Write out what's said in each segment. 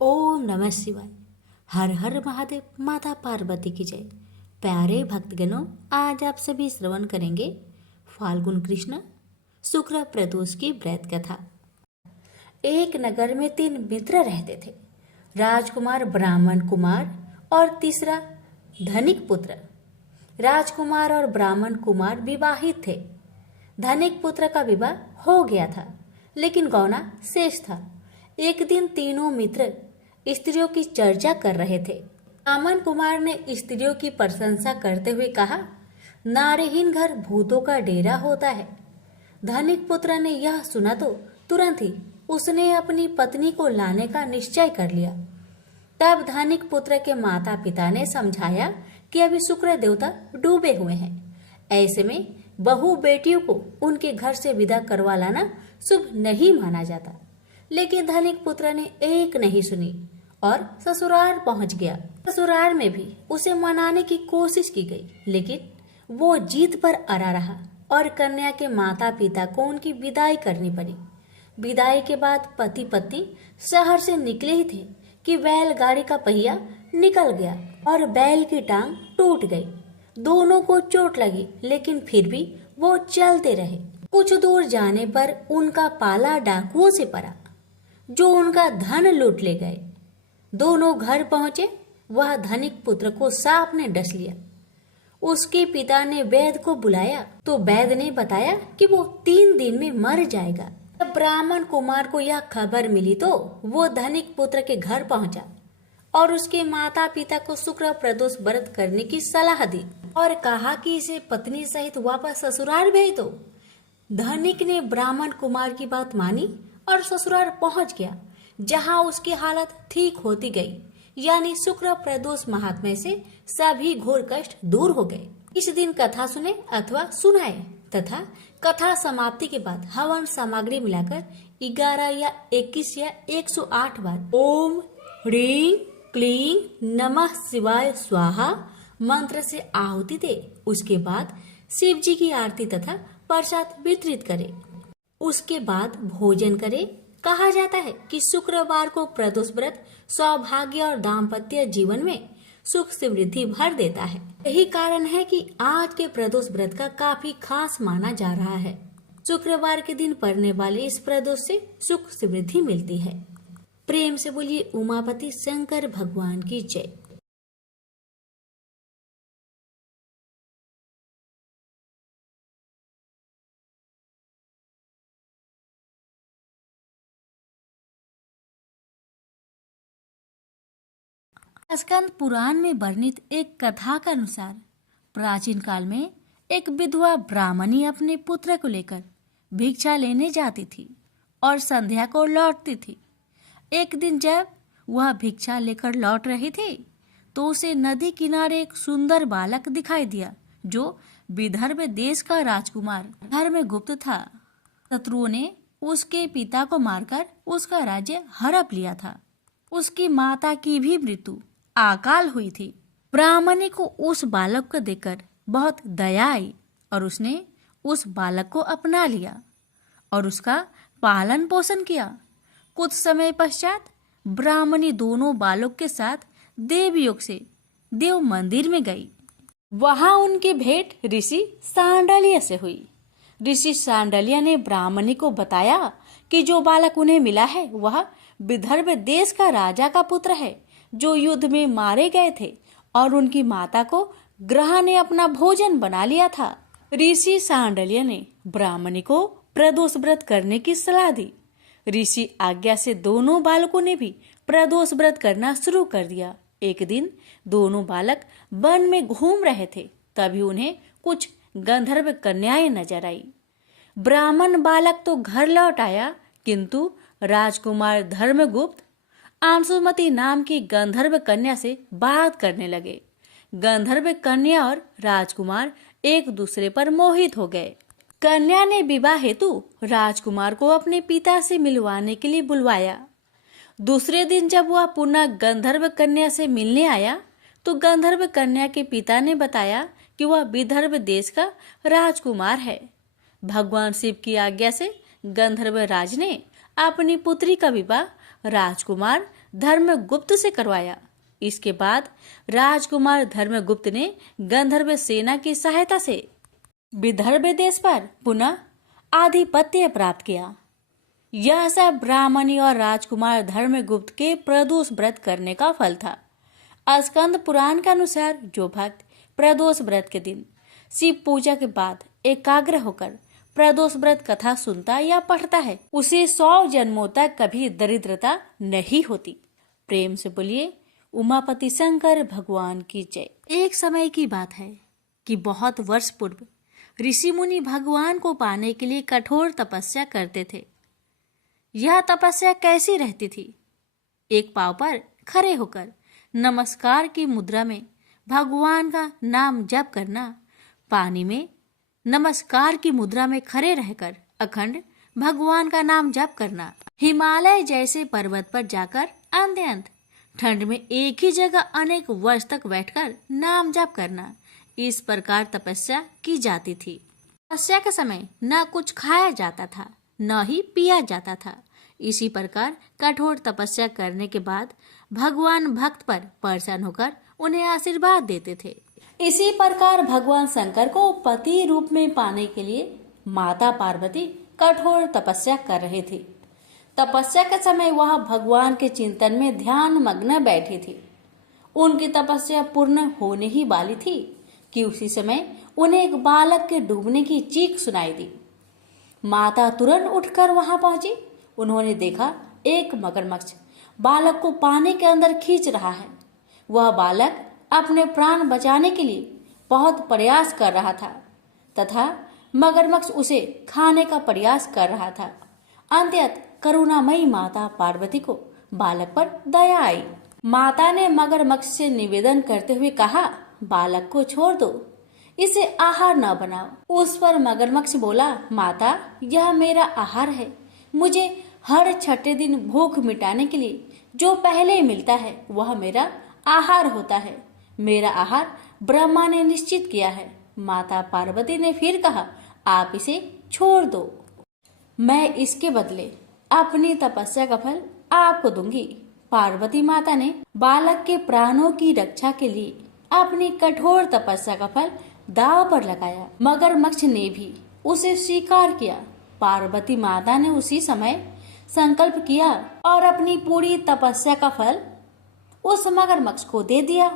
ओम नमः शिवाय। हर हर महादेव। माता पार्वती की जय। प्यारे भक्तगणों, आज आप सभी श्रवण करेंगे फाल्गुन कृष्ण शुक्ल प्रदोष की व्रत कथा। एक नगर में 3 मित्र रहते थे, राजकुमार, ब्राह्मण कुमार और तीसरा धनिक पुत्र। राजकुमार और ब्राह्मण कुमार विवाहित थे। धनिक पुत्र का विवाह हो गया था, लेकिन गौना शेष था। एक दिन तीनों मित्र स्त्रियों की चर्चा कर रहे थे। ब्राह्मण कुमार ने स्त्रियों की प्रशंसा करते हुए कहा, नारीहीन घर भूतों का डेरा होता है। धनिक पुत्र ने यह सुना तो तुरंत ही उसने अपनी पत्नी को लाने का निश्चय कर लिया। तब धनिक पुत्र के माता पिता ने समझाया कि अभी शुक्र देवता डूबे हुए हैं, ऐसे में बहू बेटियों को उनके घर से विदा करवा लाना शुभ नहीं माना जाता। लेकिन धनिक पुत्र ने एक नहीं सुनी और ससुराल पहुंच गया। ससुराल में भी उसे मनाने की कोशिश की गई, लेकिन वो जीत पर अड़ा रहा और कन्या के माता पिता को उनकी विदाई करनी पड़ी। विदाई के बाद पति पत्नी शहर से निकले ही थे कि बैलगाड़ी का पहिया निकल गया और बैल की टांग टूट गई। दोनों को चोट लगी, लेकिन फिर भी वो चलते रहे। कुछ दूर जाने पर उनका पाला डाकुओं से पड़ा, जो उनका धन लूट ले गए। दोनों घर पहुंचे। वह धनिक पुत्र को सांप ने डस लिया। उसके पिता ने वैद्य को बुलाया तो वैद्य ने बताया कि वो 3 दिन में मर जाएगा। जब ब्राह्मण कुमार को यह खबर मिली तो वो धनिक पुत्र के घर पहुंचा और उसके माता पिता को शुक्ल प्रदोष व्रत करने की सलाह दी और कहा कि इसे पत्नी सहित वापस ससुराल भेज दो। धनिक ने ब्राह्मण कुमार की बात मानी और ससुराल पहुंच गया, जहां उसकी हालत ठीक होती गई। यानी शुक्ल प्रदोष महात्म्य से सभी घोर कष्ट दूर हो गए। इस दिन कथा सुने अथवा सुनाए तथा कथा समाप्ति के बाद हवन सामग्री मिलाकर 11 या 21 या 108 बार ओम ह्रीं क्लीं नमः शिवाय स्वाहा मंत्र से आहुति दे। उसके बाद शिव जी की आरती तथा प्रसाद वितरित करे। उसके बाद भोजन करे। कहा जाता है कि शुक्रवार को प्रदोष व्रत सौभाग्य और दाम्पत्य जीवन में सुख समृद्धि भर देता है। यही कारण है कि आज के प्रदोष व्रत का काफी खास माना जा रहा है। शुक्रवार के दिन पड़ने वाले इस प्रदोष से सुख समृद्धि मिलती है। प्रेम से बोलिए उमापति शंकर भगवान की जय। स्कंद पुराण में वर्णित एक कथा के अनुसार प्राचीन काल में एक विधवा ब्राह्मणी अपने पुत्र को लेकर भिक्षा लेने जाती थी और संध्या को लौटती थी। एक दिन जब वह भिक्षा लेकर लौट रही थी तो उसे नदी किनारे एक सुंदर बालक दिखाई दिया, जो विदर्भ देश का राजकुमार धर्मगुप्त था। शत्रुओं ने उसके पिता को मारकर उसका राज्य हड़प लिया था। उसकी माता की भी मृत्यु अकाल हुई थी। ब्राह्मणी को उस बालक को देखकर बहुत दया आई और उसने उस बालक को अपना लिया और उसका पालन पोषण किया। कुछ समय पश्चात ब्राह्मणी दोनों बालक के साथ देवयोग से देव मंदिर में गई। वहां उनकी भेंट ऋषि सांडल्य से हुई। ऋषि सांडल्य ने ब्राह्मणी को बताया कि जो बालक उन्हें मिला है वह विदर्भ देश का राजा का पुत्र है, जो युद्ध में मारे गए थे और उनकी माता को ग्रह ने अपना भोजन बना लिया था। ऋषि सांडल्य ने ब्राह्मणी को प्रदोष व्रत करने की सलाह दी। ऋषि आज्ञा से दोनों बालकों ने भी प्रदोष व्रत करना शुरू कर दिया। एक दिन दोनों बालक वन में घूम रहे थे, तभी उन्हें कुछ गंधर्व कन्याएं नजर आई। ब्राह्मण बालक तो घर लौट आया, किंतु राजकुमार धर्मगुप्त अंशुमति नाम की गंधर्व कन्या से बात करने लगे। गंधर्व कन्या और राजकुमार एक दूसरे पर मोहित हो गए। कन्या ने विवाह हेतु राजकुमार को अपने पिता से मिलवाने के लिए बुलवाया। दूसरे दिन जब वह पुनः गंधर्व कन्या से मिलने आया तो गंधर्व कन्या के पिता ने बताया कि वह विदर्भ देश का राजकुमार है। भगवान शिव की आज्ञा से गंधर्व राज ने अपनी पुत्री का विवाह राजकुमार धर्मगुप्त से करवाया। इसके बाद राजकुमार धर्मगुप्त ने गंधर्व सेना की सहायता से विदर्भ देश पर पुनः आधिपत्य प्राप्त किया। यह सब ब्राह्मणी और राजकुमार धर्मगुप्त के प्रदोष व्रत करने का फल था। स्कंद पुराण के अनुसार जो भक्त प्रदोष व्रत के दिन शिव पूजा के बाद एकाग्र होकर प्रदोष व्रत कथा सुनता या पढ़ता है, उसे 100 जन्मों तक कभी दरिद्रता नहीं होती। प्रेम से बोलिए उमापति शंकर भगवान की जय। एक समय की बात है कि बहुत वर्ष पूर्व ऋषि मुनि भगवान को पाने के लिए कठोर तपस्या करते थे। यह तपस्या कैसी रहती थी? एक पांव पर खड़े होकर नमस्कार की मुद्रा में भगवान का नाम जप करना, पानी में नमस्कार की मुद्रा में खड़े रहकर अखंड भगवान का नाम जप करना, हिमालय जैसे पर्वत पर जाकर अत्यंत ठंड में एक ही जगह अनेक वर्ष तक बैठकर नाम जप करना, इस प्रकार तपस्या की जाती थी। तपस्या के समय न कुछ खाया जाता था न ही पिया जाता था। इसी प्रकार कठोर तपस्या करने के बाद भगवान भक्त पर प्रसन्न होकर उन्हें आशीर्वाद देते थे। इसी प्रकार भगवान शंकर को पति रूप में पाने के लिए माता पार्वती कठोर तपस्या कर रही थी। तपस्या के समय वह भगवान के चिंतन में ध्यान मग्न बैठी थी। उनकी तपस्या पूर्ण होने ही वाली थी कि उसी समय उन्हें एक बालक के डूबने की चीख सुनाई दी। माता तुरंत उठकर वहां पहुंची। उन्होंने देखा एक मगरमच्छ बालक को पानी के अंदर खींच रहा है। वह बालक अपने प्राण बचाने के लिए बहुत प्रयास कर रहा था तथा मगरमच्छ उसे खाने का प्रयास कर रहा था। अंततः करुणामयी माता पार्वती को बालक पर दया आई। माता ने मगरमच्छ से निवेदन करते हुए कहा, बालक को छोड़ दो, इसे आहार न बनाओ। उस पर मगरमच्छ बोला, माता यह मेरा आहार है। मुझे हर छठे दिन भूख मिटाने के लिए जो पहले मिलता है वह मेरा आहार होता है। मेरा आहार ब्रह्मा ने निश्चित किया है। माता पार्वती ने फिर कहा, आप इसे छोड़ दो, मैं इसके बदले अपनी तपस्या का फल आपको दूंगी। पार्वती माता ने बालक के प्राणों की रक्षा के लिए अपनी कठोर तपस्या का फल दांव पर लगाया। मगरमच्छ ने भी उसे स्वीकार किया। पार्वती माता ने उसी समय संकल्प किया और अपनी पूरी तपस्या का फल उस मगरमच्छ को दे दिया।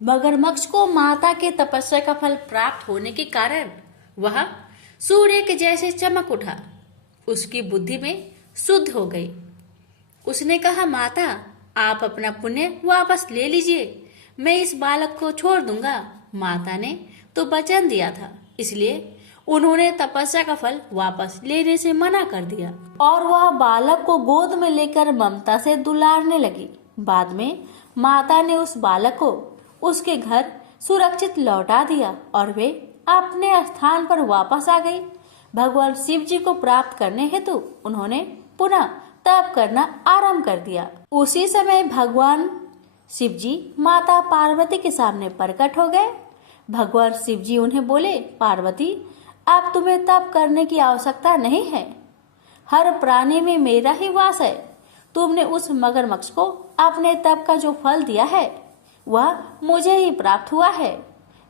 मगरमच्छ को माता के तपस्या का फल प्राप्त होने के कारण वह सूर्य के जैसे चमक उठा। उसकी बुद्धि में शुद्ध हो गई। उसने कहा, माता आप अपना पुण्य वापस ले लीजिए, मैं इस बालक को छोड़ दूंगा। माता ने तो वचन दिया था, इसलिए उन्होंने तपस्या का फल वापस लेने से मना कर दिया और वह बालक को गोद में लेकर ममता से दुलारने लगी। बाद में माता ने उस बालक को उसके घर सुरक्षित लौटा दिया और वे अपने स्थान पर वापस आ गई। भगवान शिव जी को प्राप्त करने हेतु उन्होंने पुनः तप करना आरंभ कर दिया। उसी समय भगवान शिव जी माता पार्वती के सामने प्रकट हो गए। भगवान शिव जी उन्हें बोले, पार्वती अब तुम्हें तप करने की आवश्यकता नहीं है। हर प्राणी में मेरा ही वास है। तुमने उस मगरमच्छ को अपने तप का जो फल दिया है वह मुझे ही प्राप्त हुआ है,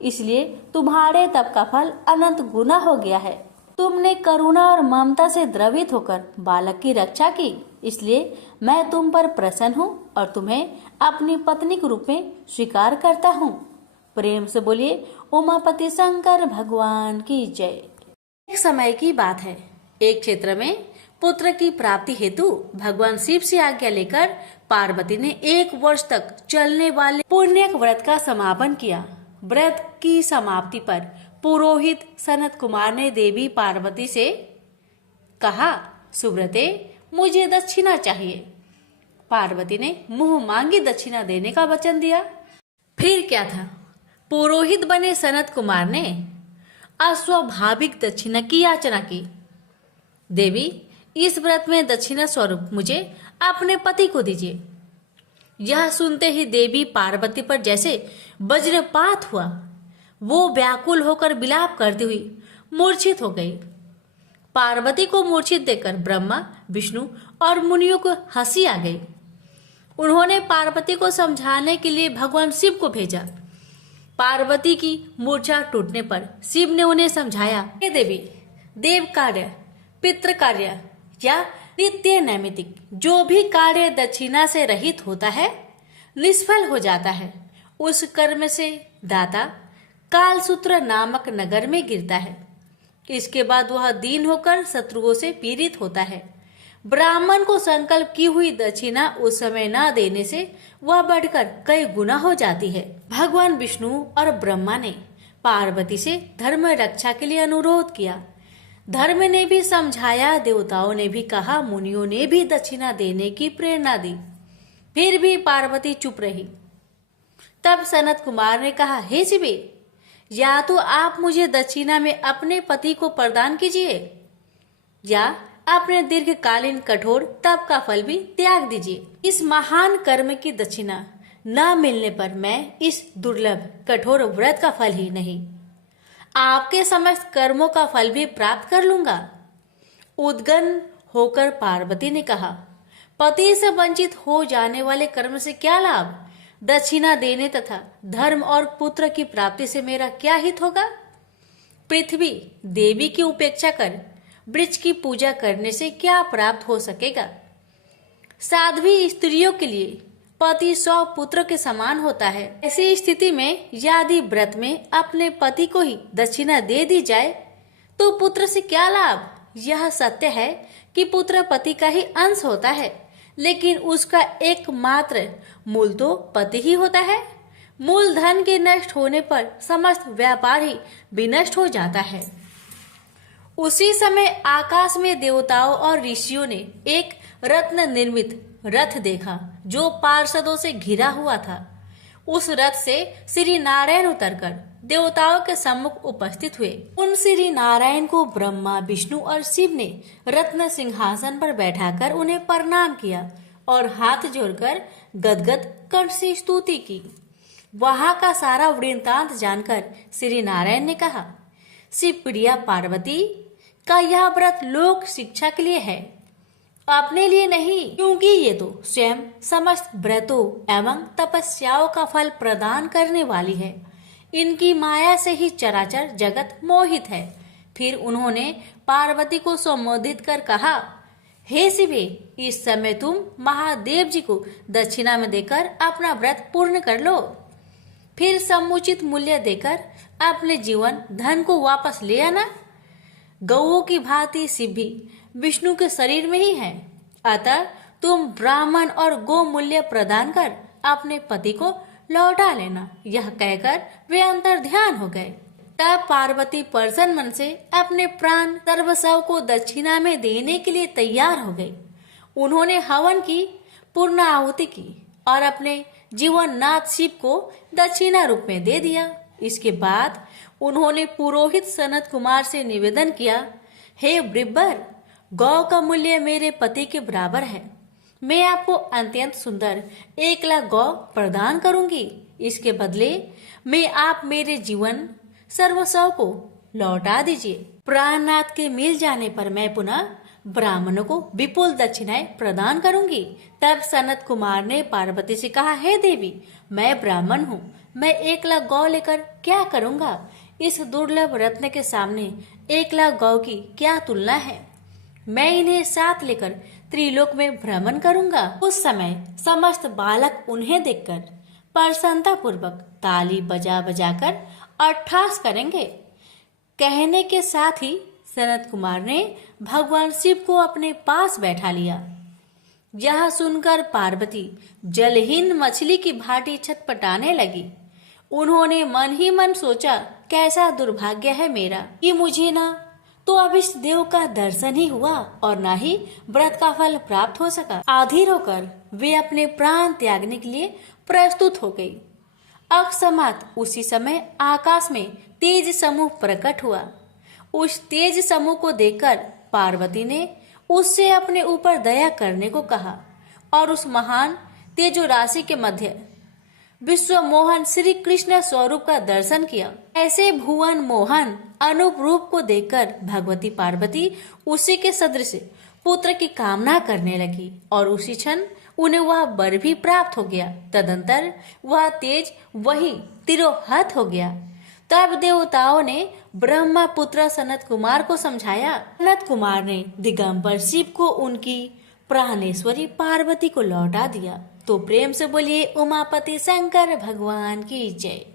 इसलिए तुम्हारे तप का फल अनंत गुना हो गया है। तुमने करुणा और ममता से द्रवित होकर बालक की रक्षा की, इसलिए मैं तुम पर प्रसन्न हूँ और तुम्हें अपनी पत्नी के रूप में स्वीकार करता हूँ। प्रेम से बोलिए उमापति शंकर भगवान की जय। एक समय की बात है, एक क्षेत्र में पुत्र की प्राप्ति हेतु भगवान शिव से आज्ञा लेकर पार्वती ने 1 वर्ष तक चलने वाले पुण्यक व्रत का समापन किया। व्रत की समाप्ति पर पुरोहित सनत कुमार ने देवी पार्वती से कहा, सुब्रते मुझे दक्षिणा चाहिए। पार्वती ने मुंह मांगी दक्षिणा देने का वचन दिया। फिर क्या था, पुरोहित बने सनत कुमार ने अस्वाभाविक दक्षिणा की याचना की। देवी इस व्रत में दक्षिणा स्वरूप मुझे अपने पति को दीजिए। यह सुनते ही देवी पार्वती पर जैसे वज्रपात हुआ। वो व्याकुल होकर विलाप करती हुई मूर्छित हो गई। पार्वती को मूर्छित देखकर ब्रह्मा, विष्णु और मुनियों को हंसी आ गई। उन्होंने पार्वती को समझाने के लिए भगवान शिव को भेजा। पार्वती की मूर्छा टूटने पर शिव ने उन्हें समझाया, हे देवी, देव कार्य, पितृ कार्य या नित्य नैमित्तिक जो भी कार्य दक्षिणा से रहित होता है निष्फल हो जाता है। उस कर्म से दाता कालसूत्र नामक नगर में गिरता है। इसके बाद वह दीन होकर शत्रुओं से पीड़ित होता है। ब्राह्मण को संकल्प की हुई दक्षिणा उस समय न देने से वह बढ़कर कई गुना हो जाती है। भगवान विष्णु और ब्रह्मा ने पार्वती से धर्म रक्षा के लिए अनुरोध किया। धर्म ने भी समझाया, देवताओं ने भी कहा, मुनियों ने भी दक्षिणा देने की प्रेरणा दी, फिर भी पार्वती चुप रही। तब सनत कुमार ने कहा, हे शिवे, या तो आप मुझे दक्षिणा में अपने पति को प्रदान कीजिए या अपने दीर्घकालीन कठोर तप का फल भी त्याग दीजिए। इस महान कर्म की दक्षिणा न मिलने पर मैं इस दुर्लभ कठोर व्रत का फल ही नहीं, आपके समस्त कर्मों का फल भी प्राप्त कर लूंगा। उद्गन होकर पार्वती ने कहा, पति से वंचित हो जाने वाले कर्म से क्या लाभ? दक्षिणा देने तथा धर्म और पुत्र की प्राप्ति से मेरा क्या हित होगा? पृथ्वी देवी की उपेक्षा कर वृक्ष की पूजा करने से क्या प्राप्त हो सकेगा? साध्वी स्त्रियों के लिए पति 100 पुत्र के समान होता है। ऐसी स्थिति में यदि व्रत में अपने पति को ही दक्षिणा दे दी जाए तो पुत्र से क्या लाभ? यह सत्य है कि पुत्र पति का ही अंश होता है, लेकिन उसका एकमात्र मूल तो पति ही होता है। मूल धन के नष्ट होने पर समस्त व्यापार ही विनष्ट हो जाता है। उसी समय आकाश में देवताओं और ऋषियों ने एक रत्न निर्मित रथ देखा जो पार्षदों से घिरा हुआ था। उस रथ से श्री नारायण उतरकर देवताओं के सम्मुख उपस्थित हुए। उन श्री नारायण को ब्रह्मा, विष्णु और शिव ने रत्न सिंहासन पर बैठाकर उन्हें प्रणाम किया और हाथ जोड़कर गदगद कंठ से स्तुति की। वहां का सारा वृत्तांत जानकर श्री नारायण ने कहा, शिव प्रिया पार्वती का यह व्रत लोक शिक्षा के लिए है, अपने लिए नहीं, क्योंकि ये तो स्वयं समस्त व्रतों एवं तपस्याओं का फल प्रदान करने वाली है। इनकी माया से ही चराचर जगत मोहित है। फिर उन्होंने पार्वती को संबोधित कर कहा, हे शिवे, इस समय तुम महादेव जी को दक्षिणा में देकर अपना व्रत पूर्ण कर लो, फिर समुचित मूल्य देकर अपने जीवन धन को वापस ले आना। गौओं की भांति शिव भी विष्णु के शरीर में ही है, अतः तुम ब्राह्मण और गो मूल्य प्रदान कर अपने पति को लौटा लेना। यह कहकर वे अंतर ध्यान हो गए। तब पार्वती प्रसन्न मन से अपने प्राण सर्वस्व को दक्षिणा में देने के लिए तैयार हो गई। उन्होंने हवन की पूर्ण आहुति की और अपने जीवन नाथ शिव को दक्षिणा रूप में दे दिया। इसके बाद उन्होंने पुरोहित सनत कुमार से निवेदन किया, हे ब्रिब्बर, गौ का मूल्य मेरे पति के बराबर है। मैं आपको अत्यंत सुंदर 1 लाख गौ प्रदान करूंगी। इसके बदले में आप मेरे जीवन सर्वस्व को लौटा दीजिए। प्राणनाथ के मिल जाने पर मैं पुनः ब्राह्मणों को विपुल दक्षिणाएं प्रदान करूंगी। तब सनत कुमार ने पार्वती से कहा, हे देवी, मैं ब्राह्मण हूँ, मैं 1 लाख गौ लेकर क्या करूंगा? इस दुर्लभ रत्न के सामने 1 लाख गौ की क्या तुलना है? मैं इन्हें साथ लेकर त्रिलोक में भ्रमण करूंगा। उस समय समस्त बालक उन्हें देखकर प्रसन्नता पूर्वक ताली बजा बजाकर अट्ठास करेंगे। कहने के साथ ही सनत कुमार ने भगवान शिव को अपने पास बैठा लिया। यह सुनकर पार्वती जलहीन मछली की भांति छटपटाने लगी। उन्होंने मन ही मन सोचा, कैसा दुर्भाग्य है मेरा कि मुझे ना तो अभिष्ट देव का दर्शन ही हुआ और ना ही व्रत का फल प्राप्त हो सका। आधीर होकर वे अपने प्राण त्यागने के लिए प्रस्तुत हो गई। अकस्मात उसी समय आकाश में तेज समूह प्रकट हुआ। उस तेज समूह को देखकर पार्वती ने उससे अपने ऊपर दया करने को कहा और उस महान तेजो राशि के मध्य विश्व मोहन श्री कृष्ण स्वरूप का दर्शन किया। ऐसे भुवन मोहन अनूप रूप को देखकर भगवती पार्वती उसी के सदृश पुत्र की कामना करने लगी और उसी क्षण उन्हें वह वर भी प्राप्त हो गया। तदंतर वह तेज वही तिरोहत हो गया। तब देवताओं ने ब्रह्मपुत्र सनत कुमार को समझाया। सनत कुमार ने दिगंबर शिव को उनकी प्राणेश्वरी पार्वती को लौटा दिया। तो प्रेम से बोलिए उमापति शंकर भगवान की जय।